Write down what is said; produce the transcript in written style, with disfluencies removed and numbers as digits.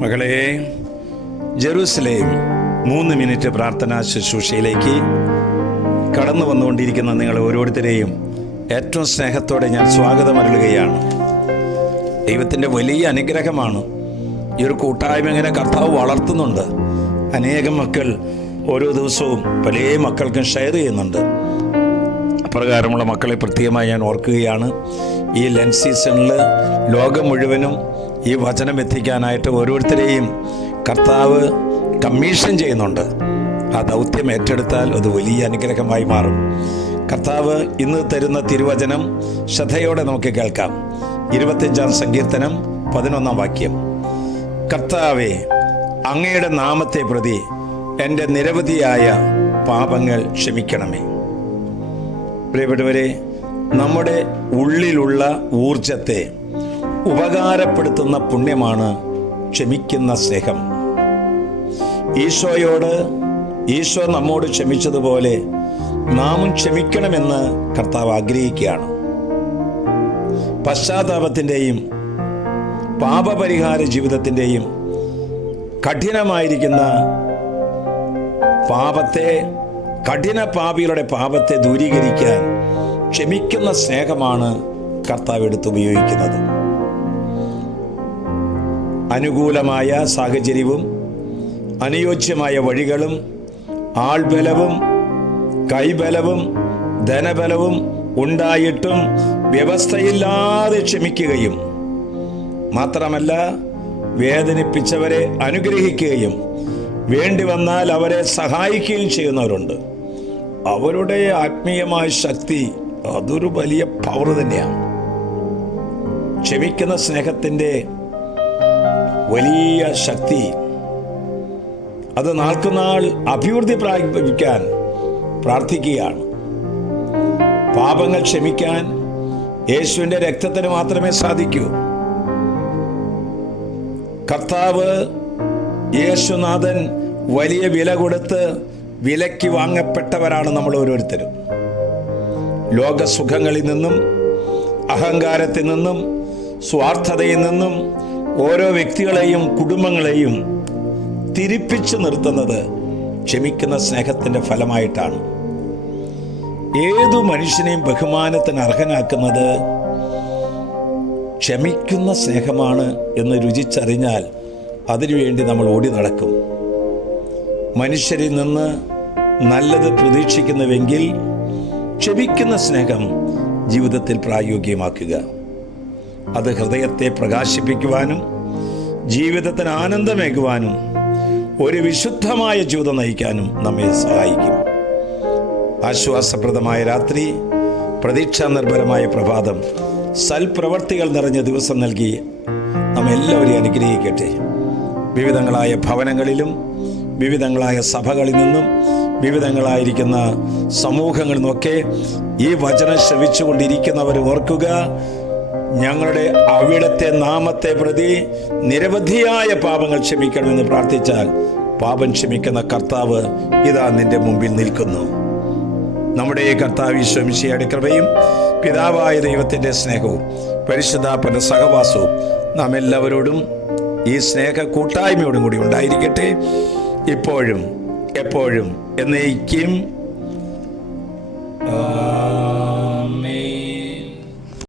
മകളെ, Jerusalem 3 minute പ്രാർത്ഥനാ ശുശ്രൂഷയിലേക്ക് കടന്നു വന്നുകൊണ്ടിരിക്കുന്ന നിങ്ങൾ ഓരോരുത്തരെയും ഏറ്റവും സ്നേഹത്തോടെ ഞാൻ സ്വാഗതം അരുളുകയാണ്. ദൈവത്തിൻ്റെ വലിയ അനുഗ്രഹമാണ് ഈ ഒരു കൂട്ടായ്മ. ഇങ്ങനെ കർത്താവ് വളർത്തുന്നുണ്ട്. അനേകം മക്കൾ ഓരോ ദിവസവും പല മക്കൾക്കും ഷെയർ ചെയ്യുന്നുണ്ട്. അപ്രകാരമുള്ള മക്കളെ പ്രത്യേകമായി ഞാൻ ഓർക്കുകയാണ്. ഈ ലെൻസ് സീസണിൽ ലോകം മുഴുവനും ഈ വചനം എത്തിക്കാനായിട്ട് ഓരോരുത്തരെയും കർത്താവ് കമ്മീഷൻ ചെയ്യുന്നുണ്ട്. ആ ദൗത്യം ഏറ്റെടുത്താൽ അത് വലിയ അനുഗ്രഹമായി മാറും. കർത്താവ് ഇന്ന് തരുന്ന തിരുവചനം ശ്രദ്ധയോടെ നമുക്ക് കേൾക്കാം. 25-ാം സങ്കീർത്തനം 11-ാം വാക്യം. കർത്താവേ, അങ്ങയുടെ നാമത്തെ പ്രതി എൻ്റെ നിരവധിയായ പാപങ്ങൾ ക്ഷമിക്കണമേ. പ്രിയപ്പെട്ടവരെ, നമ്മുടെ ഉള്ളിലുള്ള ഊർജത്തെ ഉപകാരപ്പെടുത്തുന്ന പുണ്യമാണ് ക്ഷമിക്കുന്ന സ്നേഹം. ഈശോ നമ്മോട് ക്ഷമിച്ചതുപോലെ നാമും ക്ഷമിക്കണമെന്ന് കർത്താവ് ആഗ്രഹിക്കുകയാണ്. പശ്ചാത്താപത്തിൻ്റെയും പാപപരിഹാര ജീവിതത്തിൻ്റെയും കഠിനമായിരിക്കുന്ന കഠിന പാപികളുടെ പാപത്തെ ദൂരീകരിക്കാൻ ക്ഷമിക്കുന്ന സ്നേഹമാണ് കർത്താവ് എടുത്തുപയോഗിക്കുന്നത്. അനുകൂലമായ സാഹചര്യവും അനുയോജ്യമായ വഴികളും ആൾബലവും കൈബലവും ധനബലവും ഉണ്ടായിട്ടും വ്യവസ്ഥയില്ലാതെ ക്ഷമിക്കുകയും മാത്രമല്ല, വേദനിപ്പിച്ചവരെ അനുഗ്രഹിക്കുകയും വേണ്ടി വന്നാൽ അവരെ സഹായിക്കുകയും ചെയ്യുന്നവരുണ്ട്. അവരുടെ ആത്മീയമായ ശക്തി അതൊരു വലിയ പവർ തന്നെയാണ്. ക്ഷമിക്കുന്ന സ്നേഹത്തിൻ്റെ വലിയ ശക്തി അത് നാൾക്കുനാൾ അഭിവൃദ്ധി പ്രാപിക്കാൻ പ്രാർത്ഥിക്കുകയാണ്. പാപങ്ങൾ ക്ഷമിക്കാൻ യേശുവിൻ്റെ രക്തത്തിന് മാത്രമേ സാധിക്കൂ. കർത്താവ് യേശുനാഥൻ വലിയ വില കൊടുത്ത് വിലയ്ക്ക് വാങ്ങപ്പെട്ടവരാണ് നമ്മൾ ഓരോരുത്തരും. ലോകസുഖങ്ങളിൽ നിന്നും അഹങ്കാരത്തിൽ നിന്നും സ്വാർത്ഥതയിൽ നിന്നും ഓരോ വ്യക്തികളെയും കുടുംബങ്ങളെയും തിരിപ്പിച്ചു നിർത്തുന്നത് ക്ഷമിക്കുന്ന സ്നേഹത്തിൻ്റെ ഫലമായിട്ടാണ്. ഏതു മനുഷ്യനെയും ബഹുമാനത്തിന് അർഹനാക്കുന്നത് ക്ഷമിക്കുന്ന സ്നേഹമാണ് എന്ന് രുചിച്ചറിഞ്ഞാൽ അതിനുവേണ്ടി നമ്മൾ ഓടി നടക്കും. മനുഷ്യരിൽ നിന്ന് നല്ലത് പ്രതീക്ഷിക്കുന്നുവെങ്കിൽ ക്ഷമിക്കുന്ന സ്നേഹം ജീവിതത്തിൽ പ്രായോഗികമാക്കുക. അത് ഹൃദയത്തെ പ്രകാശിപ്പിക്കുവാനും ജീവിതത്തിന് ആനന്ദമേകുവാനും ഒരു വിശുദ്ധമായ ജീവിതം നയിക്കാനും നമ്മെ സഹായിക്കും. ആശ്വാസപ്രദമായ രാത്രി, പ്രതീക്ഷാ നിർഭരമായ പ്രഭാതം, സൽപ്രവർത്തികൾ നിറഞ്ഞ ദിവസം നൽകി നമ്മെല്ലാവരെയും അനുഗ്രഹിക്കട്ടെ. വിവിധങ്ങളായ ഭവനങ്ങളിലും വിവിധങ്ങളായ സഭകളിൽ നിന്നും വിവിധങ്ങളായിരിക്കുന്ന സമൂഹങ്ങളിൽ നിന്നൊക്കെ ഈ വചനം ശ്രവിച്ചുകൊണ്ടിരിക്കുന്നവർ ഓർക്കുക, ഞങ്ങളുടെ അവിടുത്തെ നാമത്തെ പ്രതി നിരവധിയായ പാപങ്ങൾ ക്ഷമിക്കണമെന്ന് പ്രാർത്ഥിച്ചാൽ പാപം ക്ഷമിക്കുന്ന കർത്താവ് ഇതാ നിന്റെ മുമ്പിൽ നിൽക്കുന്നു. നമ്മുടെ കർത്താവ് ഈശോ മിശിഹായുടെ കൃപയും പിതാവായ ദൈവത്തിൻ്റെ സ്നേഹവും പരിശുദ്ധാത്മാവിന്റെ സഹവാസവും നാം എല്ലാവരോടും ഈ സ്നേഹ കൂട്ടായ്മയോടും കൂടി ഉണ്ടായിരിക്കട്ടെ, ഇപ്പോഴും എപ്പോഴും എന്നേക്കും.